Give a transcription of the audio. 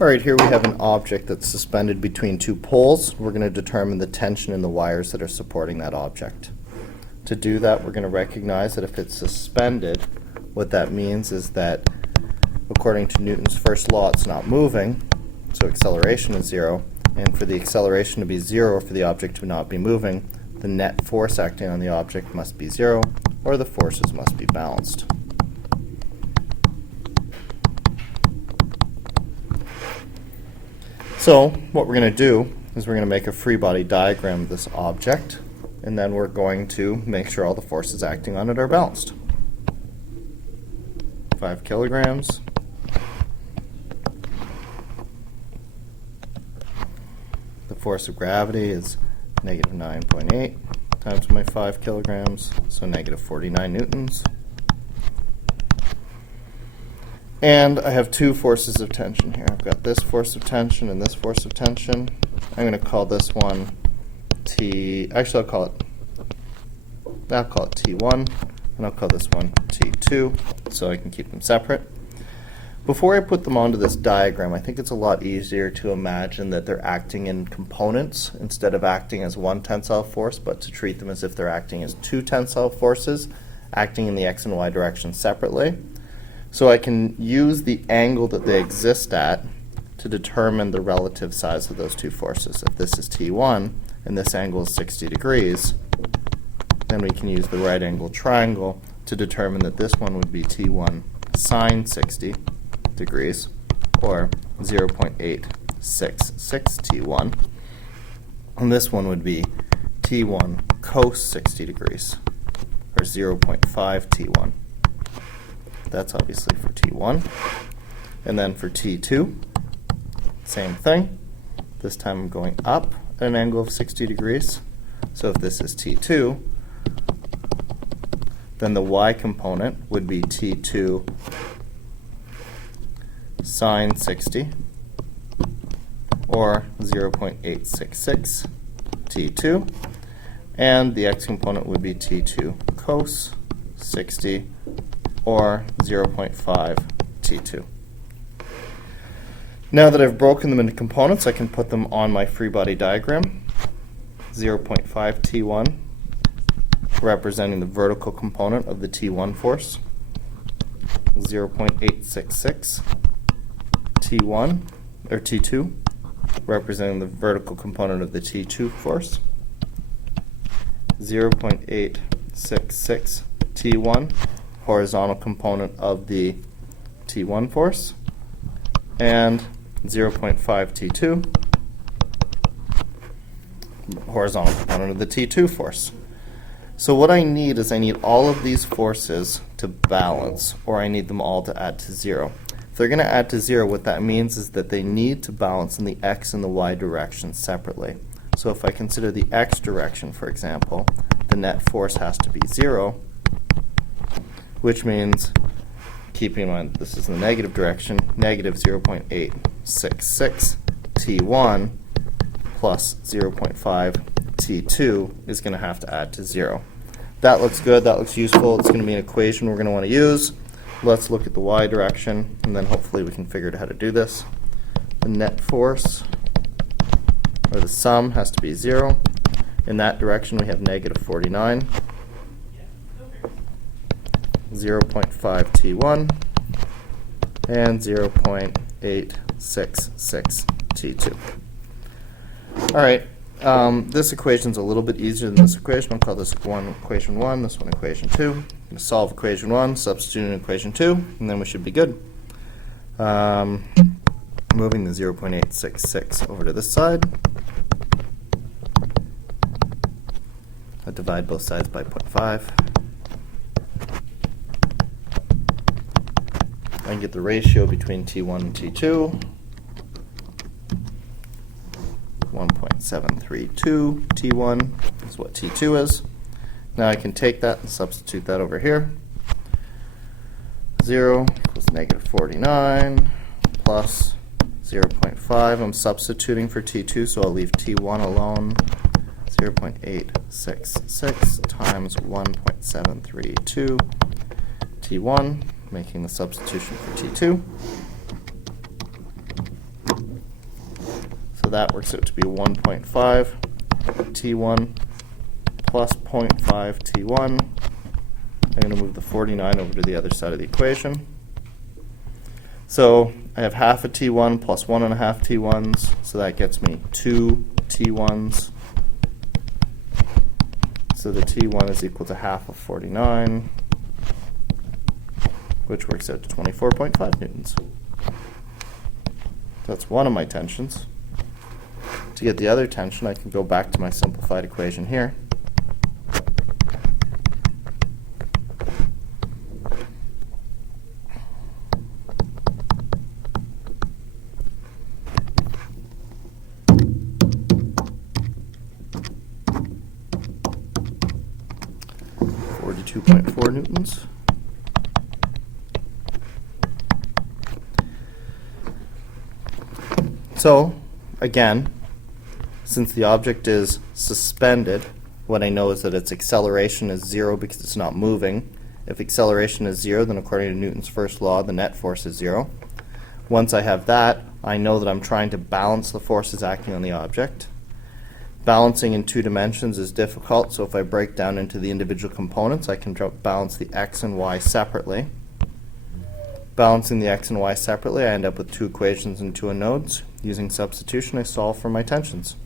All right, here we have an object that's suspended between two poles. We're going to determine the tension in the wires that are supporting that object. To do that, we're going to recognize that if it's suspended, what that means is that according to Newton's first law, it's not moving, so acceleration is zero. And for the acceleration to be zero, for the object to not be moving, the net force acting on the object must be zero, or the forces must be balanced. So what we're going to do is we're going to make a free body diagram of this object, and then we're going to make sure all the forces acting on it are balanced. 5 kilograms. The force of gravity is negative 9.8 times my 5 kilograms, so negative 49 newtons. And I have two forces of tension here. I've got this force of tension and this force of tension. I'm going to call this one T, actually I'll call it T1, and I'll call this one T2, so I can keep them separate. Before I put them onto this diagram, I think it's a lot easier to imagine that they're acting in components instead of acting as one tensile force, but to treat them as if they're acting as two tensile forces, acting in the x and y direction separately. So I can use the angle that they exist at to determine the relative size of those two forces. If this is T1 and this angle is 60 degrees, then we can use the right angle triangle to determine that this one would be T1 sine 60 degrees, or 0.866 T1. And this one would be T1 cos 60 degrees, or 0.5 T1. That's obviously for T1. And then for T2, same thing. This time I'm going up at an angle of 60 degrees. So if this is T2, then the y component would be T2 sine 60, or 0.866 T2. And the x component would be T2 cos 60, or 0.5 T2. Now that I've broken them into components, I can put them on my free body diagram. 0.5 T1 representing the vertical component of the T1 force. 0.866 T1 or T2 representing the vertical component of the T2 force. 0.866 T1 horizontal component of the T1 force, and 0.5 T2 horizontal component of the T2 force. So what I need is I need all of these forces to balance, or I need them all to add to zero. If they're going to add to zero, what that means is that they need to balance in the x and the y direction separately. So if I consider the x direction, for example, the net force has to be zero, which means, keeping in mind this is in the negative direction, negative 0.866 T1 plus 0.5 T2 is going to have to add to zero. That looks good, that looks useful, it's going to be an equation we're going to want to use. Let's look at the y direction, and then hopefully we can figure out how to do this. The net force, or the sum, has to be zero. In that direction we have negative 49. 0.5 T1 and 0.866 T2. All right, this equation's a little bit easier than this equation. I'll call this one equation 1, this one equation 2. I'm going to solve equation 1, substitute in equation 2, and then we should be good. Moving the 0.866 over to this side. I divide both sides by 0.5. I can get the ratio between T1 and T2, 1.732 T1 is what T2 is. Now I can take that and substitute that over here. 0 plus negative 49 plus 0.5. I'm substituting for T2, so I'll leave T1 alone. 0.866 times 1.732 T1, making the substitution for T2. So that works out to be 1.5 T1 plus 0.5 T1. I'm going to move the 49 over to the other side of the equation. So I have half a T1 plus 1.5 T1s, so that gets me 2 T1s. So the T1 is equal to half of 49, which works out to 24.5 newtons. That's one of my tensions. To get the other tension, I can go back to my simplified equation here. .4 newtons. So, again, since the object is suspended, what I know is that its acceleration is 0 because it's not moving. If acceleration is 0, then according to Newton's first law, the net force is 0. Once I have that, I know that I'm trying to balance the forces acting on the object. Balancing in 2 dimensions is difficult, so if I break down into the individual components, I can balance the x and y separately. Balancing the x and y separately, I end up with 2 equations and 2 nodes. Using substitution, I solve for my tensions.